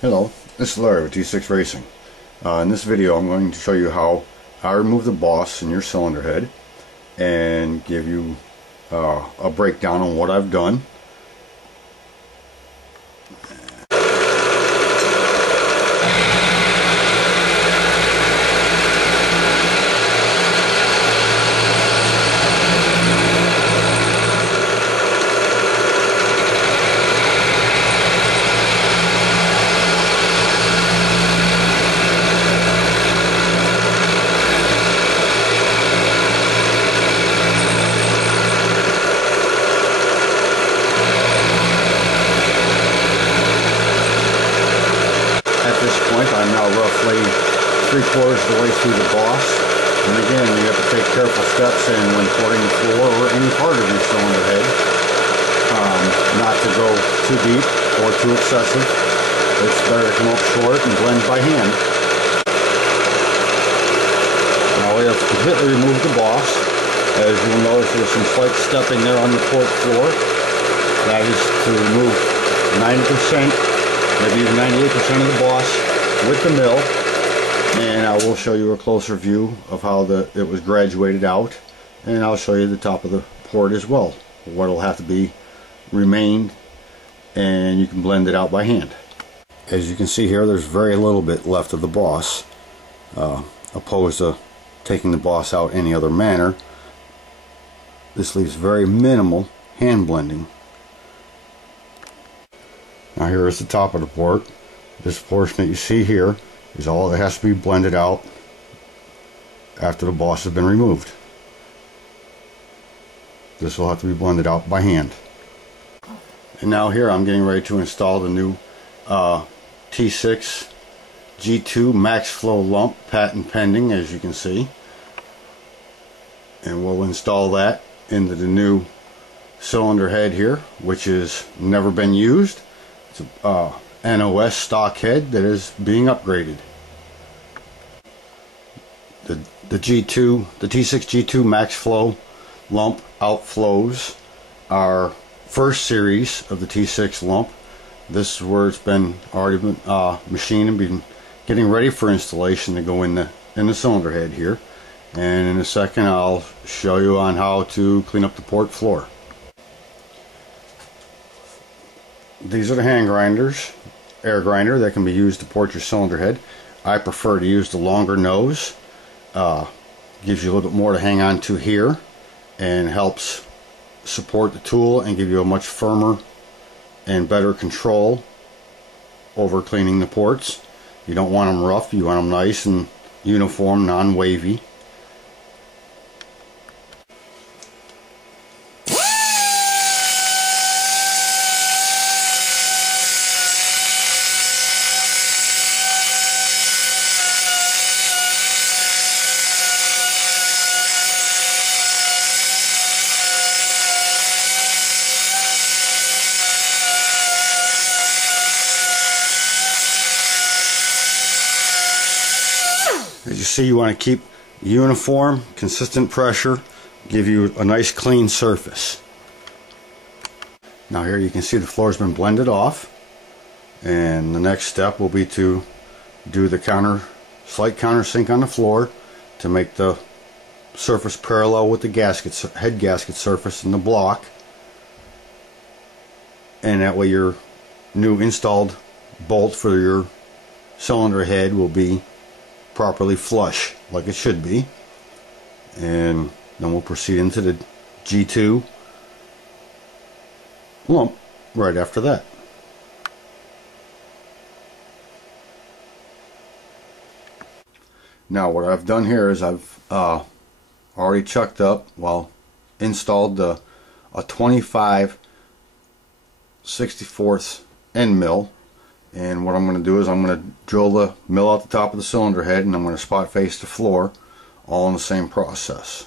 Hello, this is Larry with T6 Racing. In this video I'm going to show you how I remove the boss in your cylinder head and give you a breakdown on what I've done. I'm now roughly 3/4 of the way through the boss, and again you have to take careful steps in when porting the floor or any part of your cylinder head, not to go too deep or too excessive. It's better to come up short and blend by hand. Now we have to completely remove the boss. As you'll notice, there's some slight stepping there on the port floor. That is to remove 90%, maybe even 98% of the boss with the mill, and I will show you a closer view of how it was graduated out, and I'll show you the top of the port as well, what will have to be remained, and you can blend it out by hand. As you can see here, there's very little bit left of the boss, opposed to taking the boss out any other manner. This leaves very minimal hand blending. Now here is the top of the port. This portion that you see here is all that has to be blended out after the boss has been removed. This will have to be blended out by hand. And now here I'm getting ready to install the new T6G2 Max Flow Lump, patent pending, as you can see. And we'll install that into the new cylinder head here, which has never been used. It's a NOS stock head that is being upgraded. The T6G2 Max Flow Lump outflows are first series of the T6 Lump. This is where it's already been machined and been getting ready for installation to go in the cylinder head here. And in a second I'll show you on how to clean up the port floor. These are the hand grinders, air grinder that can be used to port your cylinder head. I prefer to use the longer nose. Gives you a little bit more to hang on to here and helps support the tool and give you a much firmer and better control over cleaning the ports. You don't want them rough, you want them nice and uniform, non-wavy. As you see, you want to keep uniform, consistent pressure, give you a nice clean surface. Now here you can see the floor has been blended off, and the next step will be to do the slight countersink on the floor to make the surface parallel with the head gasket surface in the block, and that way your new installed bolt for your cylinder head will be properly flush like it should be. And then we'll proceed into the G2 lump right after that. Now what I've done here is I've already chucked up, installed a 25/64 end mill. And what I'm going to do is I'm going to drill the mill out the top of the cylinder head, and I'm going to spot face the floor all in the same process.